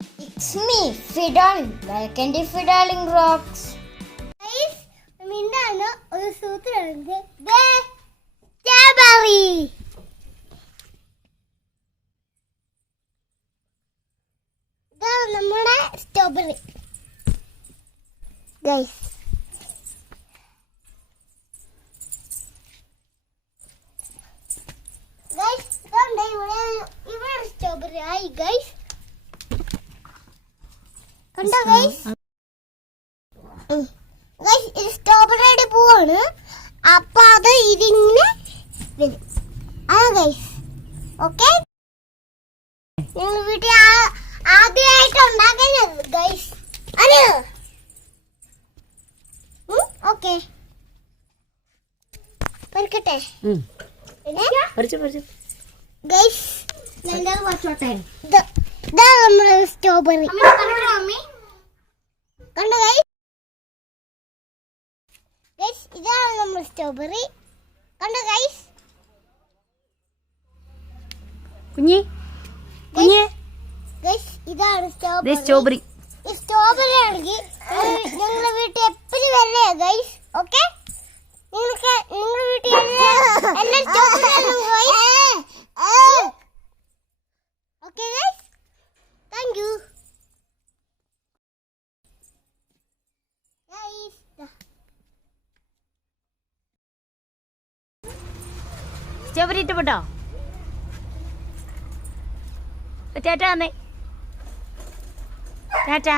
It's me, Fiddling. Welcome to Fiddling Rocks. Guys, മിന്നാണ് ഒരു സൂത്രമുണ്ട്. Strawberry. ഇതാണ് നമ്മുടെ സ്ട്രോബെറി. ഗൈസ്. ഗൈസ്, ഇതുണ്ട് ഇവിടെ സ്ട്രോബെറി ആയി ഗൈസ്. കണ്ടോ ഗൈസ്? ഗൈസ് ഇത് സ്ട്രോബെറിയുടെ പൂവാണ്. അപ്പൊ അത് ഇതിങ്ങനെ വരും. ആ ഗൈസ് ഓക്കെ. ഞങ്ങൾ വീട്ടിൽ ആദ്യമായിട്ട് ഉണ്ടാക്കുന്നത് ഗൈസ് ആണ്. ഓക്കെ പറിക്കട്ടെ. ഗൈസ് ഇതാ നമ്മുടെ സ്ട്രോബെറി. കണ്ടോ ഗൈസ്? ഗൈസ് ഇതാണ് നമ്മുടെ സ്ട്രോബെറി. കണ്ടോ ഗൈസ്? കുഞ്ഞി ഗൈസ് ഇതാണ് സ്ട്രോബെറി. ഈ സ്ട്രോബെറി ആണെങ്കിൽ ഞങ്ങളുടെ വീട്ടിൽ എപ്പോഴും വരണേ ഗൈസ്. ഓക്കെ നിങ്ങളുടെ വീട്ടിൽ എല്ലാ strawberry okay guys. Thank you guys. Strawberry ഇഷ്ടപ്പെട്ടോ? ടാറ്റ വന്നേ. ടാറ്റ.